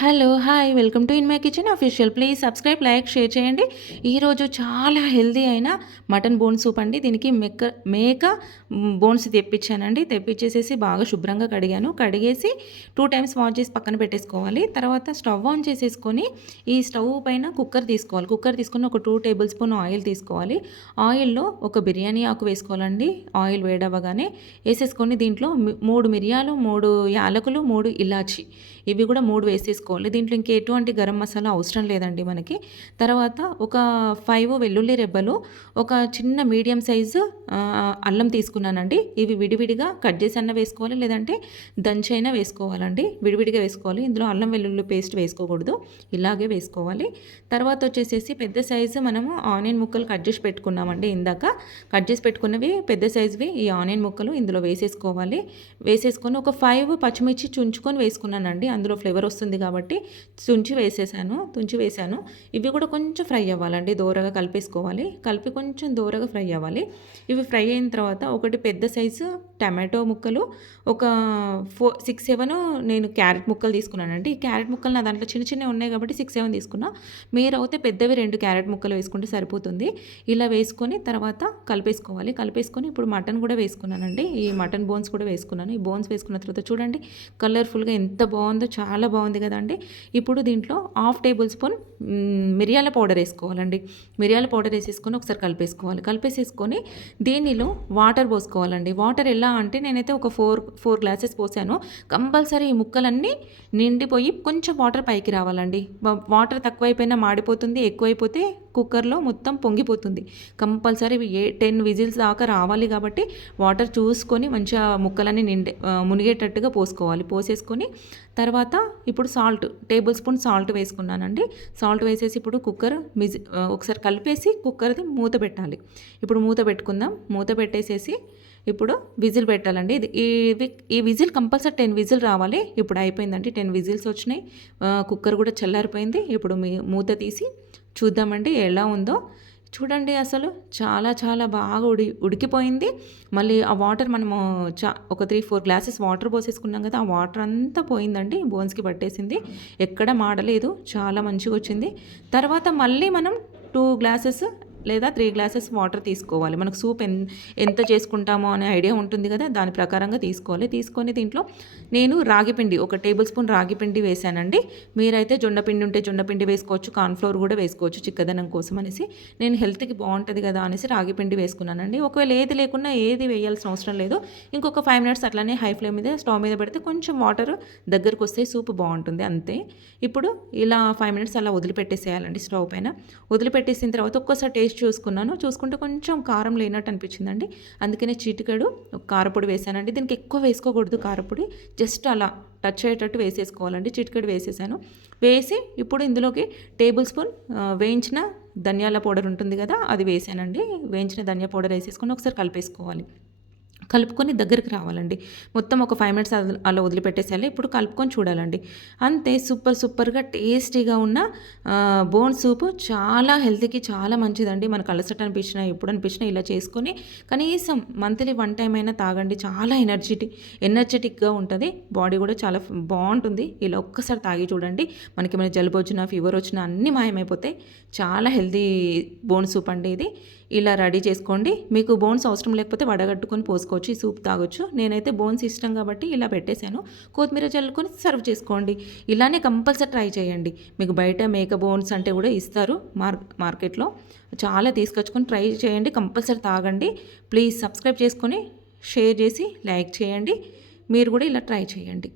Hello hi. Welcome to in my kitchen official. Please subscribe like share చేయండి. ఈరోజు చాలా healthy అయిన mutton bone soup అండి. దీనికి మెక్క మేక బోన్స్ తెప్పించానండి. తెప్పించేసేసి బాగా శుభ్రంగా కడిగాను. కడిగేసి టూ టైమ్స్ వాష్ చేసి పక్కన పెట్టేసుకోవాలి. తర్వాత స్టవ్ ఆన్ చేసేసుకొని ఈ స్టవ్ పైన కుక్కర్ తీసుకోవాలి. కుక్కర్ తీసుకొని ఒక టూ టేబుల్ స్పూన్ ఆయిల్ తీసుకోవాలి. ఆయిల్లో ఒక బిర్యానీ ఆకు వేసుకోవాలండి. ఆయిల్ వేడవగానే వేసేసుకొని దీంట్లో మూడు మిరియాలు మూడు యాలకులు మూడు ఇలాచి. ఇవి కూడా మూడు వేసేసుకోవాలి. దీంట్లో ఇంక ఎటువంటి గరం మసాలా అవసరం లేదండి మనకి. తర్వాత ఒక ఫైవ్ వెల్లుల్లి రెబ్బలు ఒక చిన్న మీడియం సైజు అల్లం తీసుకున్నానండి. ఇవి విడివిడిగా కట్ చేసి అన్న వేసుకోవాలి లేదంటే దంచైనా వేసుకోవాలండి. విడివిడిగా వేసుకోవాలి. ఇందులో అల్లం వెల్లుల్లి పేస్ట్ వేసుకోకూడదు. ఇలాగే వేసుకోవాలి. తర్వాత వచ్చేసేసి పెద్ద సైజు మనము ఆనియన్ ముక్కలు కట్ చేసి పెట్టుకున్నామండి ఇందాక. కట్ చేసి పెట్టుకున్నవి పెద్ద సైజువి ఈ ఆనియన్ ముక్కలు ఇందులో వేసేసుకోవాలి. వేసేసుకొని ఒక ఫైవ్ పచ్చిమిర్చి చుంచుకొని వేసుకున్నానండి. అందులో ఫ్లేవర్ వస్తుంది కాబట్టి కాబట్టి తుంచి వేసేసాను తుంచి వేసాను. ఇవి కూడా కొంచెం ఫ్రై అవ్వాలండి దూరగా కలిపేసుకోవాలి. కలిపి కొంచెం దూరగా ఫ్రై అవ్వాలి. ఇవి ఫ్రై అయిన తర్వాత ఒకటి పెద్ద సైజు టమాటో ముక్కలు ఒక ఫోర్ సిక్స్ సెవెన్ నేను క్యారెట్ ముక్కలు తీసుకున్నానండి. ఈ క్యారెట్ ముక్కలు నా దాంట్లో చిన్న చిన్నవి ఉన్నాయి కాబట్టి సిక్స్ సెవెన్ తీసుకున్నా. మీరు అయితే పెద్దవి రెండు క్యారెట్ ముక్కలు వేసుకుంటే సరిపోతుంది. ఇలా వేసుకొని తర్వాత కలిపేసుకోవాలి. కలిపేసుకొని ఇప్పుడు మటన్ కూడా వేసుకున్నానండి. ఈ మటన్ బోన్స్ కూడా వేసుకున్నాను. ఈ బోన్స్ వేసుకున్న తర్వాత చూడండి కలర్ఫుల్గా ఎంత బాగుందో చాలా బాగుంది కదండి. ఇప్పుడు దీంట్లో హాఫ్ టేబుల్ స్పూన్ మిరియాల పౌడర్ వేసుకోవాలండి. మిరియాల పౌడర్ వేసేసుకొని ఒకసారి కలిపేసుకోవాలి. కలిపేసేసుకొని దీనిలో వాటర్ పోసుకోవాలండి. వాటర్ ఎలా అంటే నేనైతే ఒక ఫోర్ ఫోర్ గ్లాసెస్ పోసాను. కంపల్సరీ ఈ ముక్కలన్నీ నిండిపోయి కొంచెం వాటర్ పైకి రావాలండి. వాటర్ తక్కువైపోయినా మాడిపోతుంది ఎక్కువైపోతే కుక్కర్లో మొత్తం పొంగిపోతుంది. కంపల్సరీ ఏ టెన్ విజిల్స్ దాకా రావాలి కాబట్టి వాటర్ చూసుకొని మంచిగా ముక్కలన్నీ నిండే మునిగేటట్టుగా పోసుకోవాలి. పోసేసుకొని తర్వాత ఇప్పుడు సాల్ట్ టేబుల్ స్పూన్ సాల్ట్ వేసుకున్నానండి. సాల్ట్ వేసేసి ఇప్పుడు కుక్కర్ మిజ్ ఒకసారి కలిపేసి కుక్కర్ది మూత పెట్టాలి. ఇప్పుడు మూత పెట్టుకుందాం. మూత పెట్టేసేసి ఇప్పుడు విజిల్ పెట్టాలండి. ఇది ఈ ఈ విజిల్ కంపల్సరీ టెన్ విజిల్ రావాలి. ఇప్పుడు అయిపోయిందండి. టెన్ విజిల్స్ వచ్చినాయి. కుక్కర్ కూడా చల్లారిపోయింది. ఇప్పుడు మీ మూత తీసి చూద్దామండి ఎలా ఉందో. చూడండి అసలు చాలా చాలా బాగా ఉడి ఉడికిపోయింది. మళ్ళీ ఆ వాటర్ మనము చా ఒక త్రీ ఫోర్ గ్లాసెస్ వాటర్ పోసేసుకున్నాం కదా ఆ వాటర్ అంతా పోయిందండి బోన్స్కి పట్టేసింది. ఎక్కడ మాడలేదు చాలా మంచిగా వచ్చింది. తర్వాత మళ్ళీ మనం టూ గ్లాసెస్ లేదా త్రీ గ్లాసెస్ వాటర్ తీసుకోవాలి. మనకు సూప్ ఎన్ ఎంత చేసుకుంటామో అనే ఐడియా ఉంటుంది కదా దాని ప్రకారంగా తీసుకోవాలి. తీసుకొని దీంట్లో నేను రాగిపిండి ఒక టేబుల్ స్పూన్ రాగి పిండి వేసానండి మీరైతే జొన్న ఉంటే జొన్న పిండి వేసుకోవచ్చు కార్న్ఫ్లోర్ కూడా వేసుకోవచ్చు చిక్కదనం కోసం అనేసి. నేను హెల్త్కి బాగుంటుంది కదా అనేసి రాగి పిండి వేసుకున్నానండి. ఒకవేళ ఏది లేకున్నా ఏది వేయాల్సిన అవసరం లేదు. ఇంకొక ఫైవ్ మినిట్స్ అట్లానే హై ఫ్లేమ్ మీద స్టవ్ మీద పెడితే కొంచెం వాటర్ దగ్గరకు వస్తే సూప్ బాగుంటుంది అంతే. ఇప్పుడు ఇలా ఫైవ్ మినిట్స్ అలా వదిలిపెట్టేసేయాలండి స్టవ్ పైన. వదిలిపెట్టేసిన తర్వాత ఒక్కసారి టేస్ట్ చూసుకున్నాను. చూసుకుంటే కొంచెం కారం లేనట్టు అనిపించిందండి. అందుకనే చీటికాడు కారపొడి వేసానండి. దీనికి ఎక్కువ వేసుకోకూడదు కారపొడి. జస్ట్ అలా టచ్ అయ్యేటట్టు వేసేసుకోవాలండి. చిటికెడు వేసేసాను. వేసి ఇప్పుడు ఇందులోకి టేబుల్ స్పూన్ వేయించిన ధనియాల పౌడర్ ఉంటుంది కదా అది వేసానండి. వేయించిన ధనియా పౌడర్ వేసేసుకొని ఒకసారి కలిపేసుకోవాలి. కలుపుకొని దగ్గరికి రావాలండి. మొత్తం ఒక ఫైవ్ మినిట్స్ అలా వదిలిపెట్టేసేయాలి. ఇప్పుడు కలుపుకొని చూడాలండి. అంతే సూపర్ సూపర్గా టేస్టీగా ఉన్న బోన్ సూప్ చాలా హెల్త్కి చాలా మంచిదండి. మనకు అలసట అనిపించినా ఎప్పుడు అనిపించినా ఇలా చేసుకొని కనీసం మంత్లీ వన్ టైం అయినా తాగండి. చాలా ఎనర్జెటిక్ ఎనర్జెటిక్గా ఉంటుంది. బాడీ కూడా చాలా బాగుంటుంది. ఇలా ఒక్కసారి తాగి చూడండి. మనకి ఏమైనా జలుబు వచ్చినా ఫీవర్ వచ్చినా అన్నీ మాయమైపోతాయి. చాలా హెల్తీ బోన్ సూప్ అండి ఇది. ఇలా రెడీ చేసుకోండి. మీకు బోన్స్ అవసరం లేకపోతే వడగట్టుకొని పోసుకోవచ్చు. ఈ సూప్ తాగొచ్చు. నేనైతే బోన్స్ ఇష్టం కాబట్టి ఇలా పెట్టేశాను. కొత్తిమీర చల్లుకొని సర్వ్ చేసుకోండి. ఇలానే కంపల్సరీ ట్రై చేయండి. మీకు బయట మేక బోన్స్ అంటే కూడా ఇస్తారు మార్ మార్కెట్లో. చాలా తీసుకొచ్చుకొని ట్రై చేయండి. కంపల్సరీ తాగండి. ప్లీజ్ సబ్స్క్రైబ్ చేసుకొని షేర్ చేసి లైక్ చేయండి. మీరు కూడా ఇలా ట్రై చేయండి.